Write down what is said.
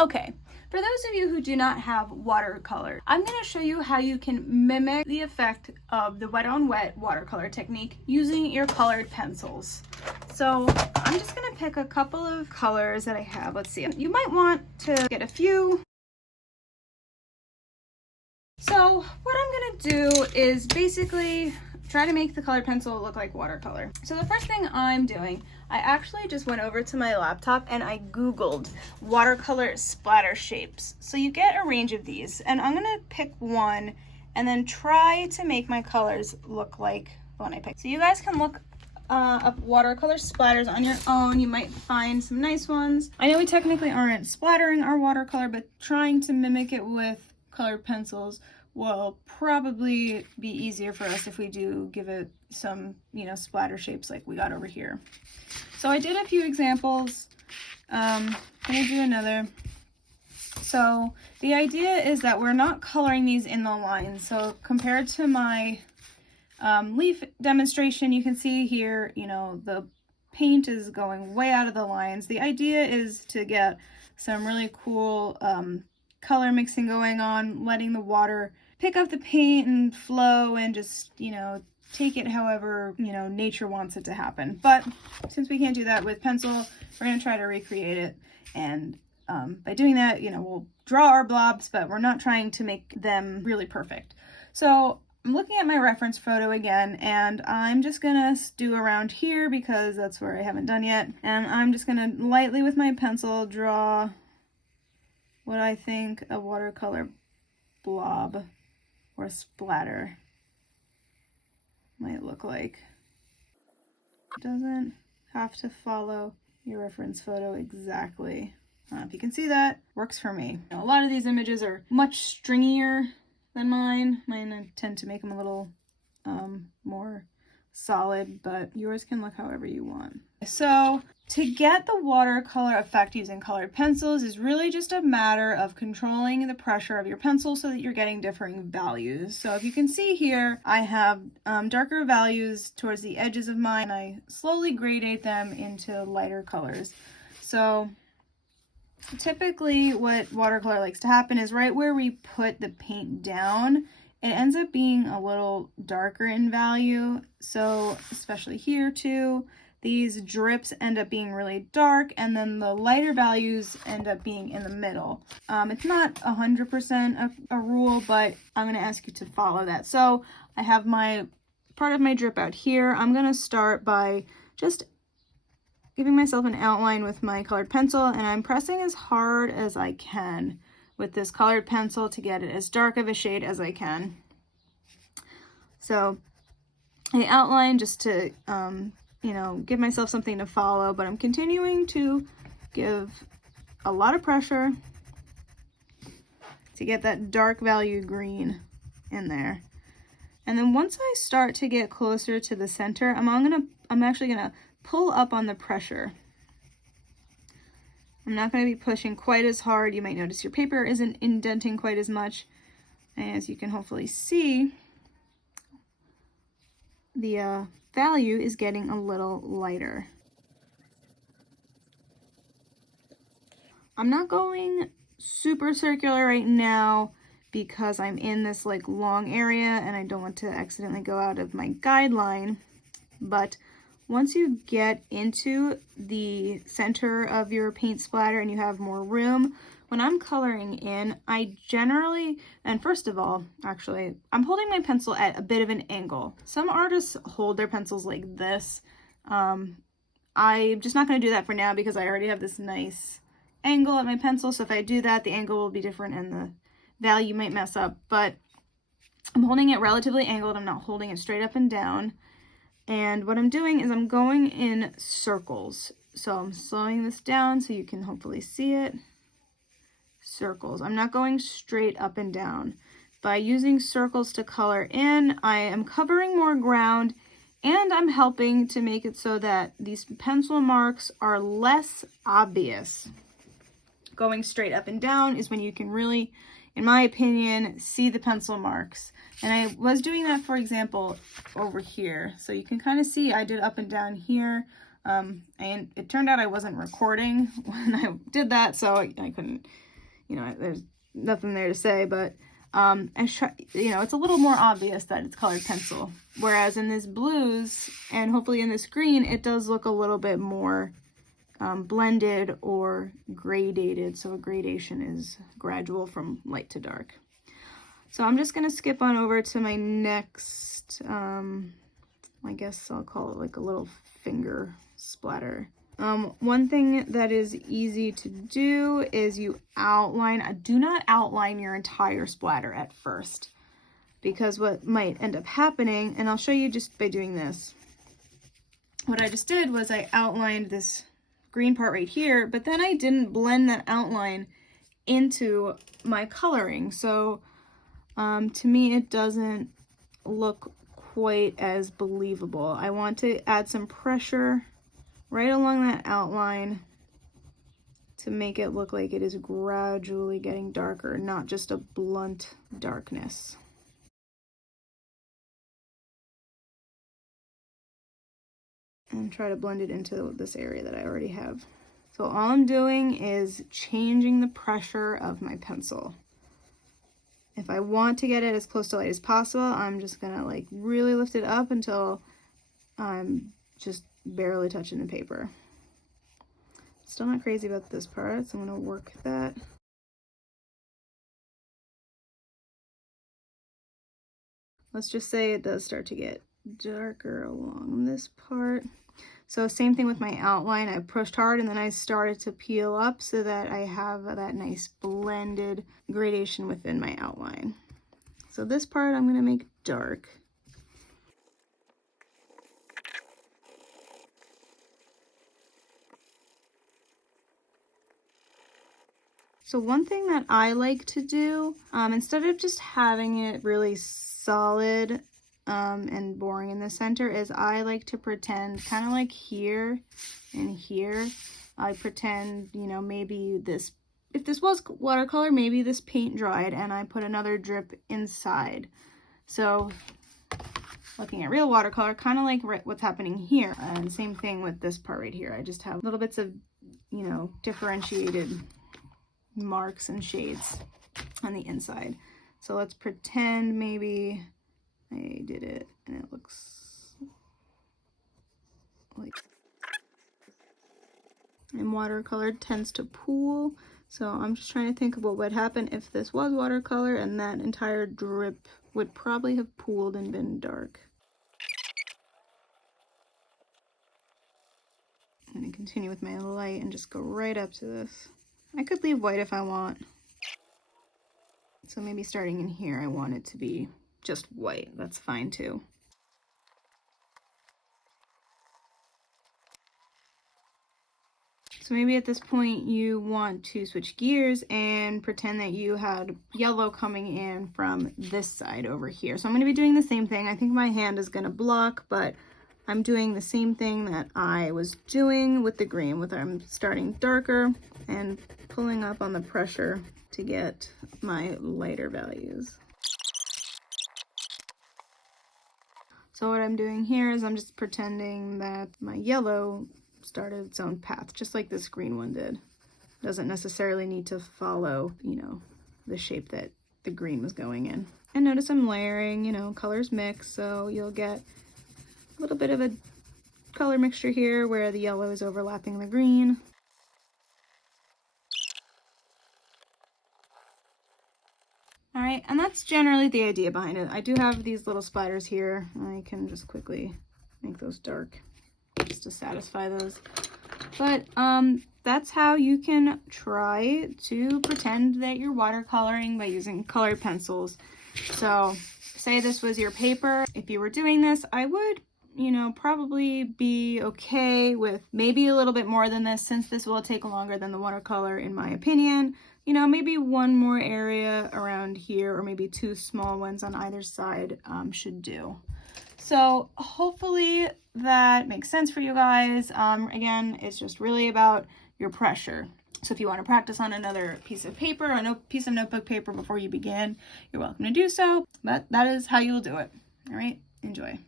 Okay, for those of you who do not have watercolor, I'm going to show you how you can mimic the effect of the wet on wet watercolor technique using your colored pencils. So I'm just going to pick a couple of colors that I have. Let's see, you might want to get a few. So what I'm going to do is basically try to make the colored pencil look like watercolor. So the first thing I'm doing, I actually just went over to my laptop and I Googled watercolor splatter shapes. So you get a range of these, and I'm gonna pick one and then try to make my colors look like the one I picked. So you guys can look up watercolor splatters on your own. You might find some nice ones. I know we technically aren't splattering our watercolor, but trying to mimic it with colored pencils will probably be easier for us if we do give it some, you know, splatter shapes like we got over here. So I did a few examples. Gonna do another. So the idea is that we're not coloring these in the lines. So compared to my leaf demonstration, you can see here, you know, the paint is going way out of the lines. The idea is to get some really cool color mixing going on, letting the water pick up the paint and flow and just, you know, take it however, you know, nature wants it to happen. But since we can't do that with pencil, we're going to try to recreate it. And by doing that, you know, we'll draw our blobs, but we're not trying to make them really perfect. So I'm looking at my reference photo again, and I'm just gonna do around here because that's where I haven't done yet. And I'm just gonna lightly with my pencil draw what I think a watercolor blob or splatter might look like. It doesn't have to follow your reference photo exactly. If you can see that, works for me. Now, a lot of these images are much stringier than mine. Mine, I tend to make them a little more solid, but yours can look however you want. So to get the watercolor effect using colored pencils is really just a matter of controlling the pressure of your pencil so that you're getting differing values. So if you can see here, I have darker values towards the edges of mine. I slowly gradate them into lighter colors. So typically what watercolor likes to happen is right where we put the paint down, it ends up being a little darker in value. So especially here too, these drips end up being really dark, and then the lighter values end up being in the middle. It's not 100% a rule, but I'm going to ask you to follow that. So I have my part of my drip out here. I'm going to start by just giving myself an outline with my colored pencil, and I'm pressing as hard as I can with this colored pencil to get it as dark of a shade as I can. So I outline just to you know, give myself something to follow, but I'm continuing to give a lot of pressure to get that dark value green in there. And then once I start to get closer to the center, I'm actually gonna pull up on the pressure. I'm not going to be pushing quite as hard. You might notice your paper isn't indenting quite as much. As you can hopefully see, the value is getting a little lighter. I'm not going super circular right now because I'm in this like long area and I don't want to accidentally go out of my guideline. But once you get into the center of your paint splatter and you have more room, when I'm coloring in, I generally, and first of all, actually, I'm holding my pencil at a bit of an angle. Some artists hold their pencils like this. I'm just not going to do that for now because I already have this nice angle at my pencil. So if I do that, the angle will be different and the value might mess up. But I'm holding it relatively angled. I'm not holding it straight up and down. And what I'm doing is I'm going in circles. So I'm slowing this down so you can hopefully see it. Circles. I'm not going straight up and down. By using circles to color in, I am covering more ground and I'm helping to make it so that these pencil marks are less obvious. Going straight up and down is when you can really, in my opinion, see the pencil marks. And I was doing that, for example, over here. So you can kind of see I did up and down here. And it turned out I wasn't recording when I did that, so I couldn't you know, there's nothing there to say, but you know, it's a little more obvious that it's colored pencil. Whereas in this blues and hopefully in this green, it does look a little bit more blended or gradated. So a gradation is gradual from light to dark. So I'm just gonna skip on over to my next, I guess I'll call it like a little finger splatter. One thing that is easy to do is you outline. Do not outline your entire splatter at first, because what might end up happening, and I'll show you just by doing this. What I just did was I outlined this green part right here, but then I didn't blend that outline into my coloring. So to me, it doesn't look quite as believable. I want to add some pressure right along that outline to make it look like it is gradually getting darker, not just a blunt darkness. And try to blend it into this area that I already have. So all I'm doing is changing the pressure of my pencil. If I want to get it as close to light as possible, I'm just gonna like really lift it up until I'm just barely touching the paper. Still not crazy about this part, so I'm gonna work that. Let's just say it does start to get darker along this part. So same thing with my outline. I pushed hard and then I started to peel up so that I have that nice blended gradation within my outline. So this part I'm gonna make dark. So one thing that I like to do, instead of just having it really solid and boring in the center, is I like to pretend, kind of like here and here, I pretend, you know, maybe this, if this was watercolor, maybe this paint dried and I put another drip inside. So looking at real watercolor, kind of like what's happening here. And same thing with this part right here. I just have little bits of, you know, differentiated marks and shades on the inside. So let's pretend maybe I did it and it looks like, and watercolor tends to pool. So I'm just trying to think of what would happen if this was watercolor, and that entire drip would probably have pooled and been dark. I'm going to continue with my light and just go right up to this. I could leave white if I want. So maybe starting in here, I want it to be just white. That's fine too. So maybe at this point you want to switch gears and pretend that you had yellow coming in from this side over here. So I'm going to be doing the same thing. I think my hand is going to block, but I'm doing the same thing that I was doing with the green, with I'm starting darker and pulling up on the pressure to get my lighter values. So what I'm doing here is I'm just pretending that my yellow started its own path, just like this green one did. Doesn't necessarily need to follow, you know, the shape that the green was going in. And notice I'm layering, you know, colors mix, so you'll get a little bit of a color mixture here where the yellow is overlapping the green. All right, and that's generally the idea behind it. I do have these little splatters here. I can just quickly make those dark just to satisfy those. But that's how you can try to pretend that you're watercoloring by using colored pencils. So say this was your paper. If you were doing this, I would, you know, probably be okay with maybe a little bit more than this, since this will take longer than the watercolor in my opinion. You know, maybe one more area around here, or maybe two small ones on either side should do. So hopefully that makes sense for you guys. Again, it's just really about your pressure. So if you want to practice on another piece of paper, or a piece of notebook paper before you begin, you're welcome to do so, but that is how you'll do it. All right, enjoy.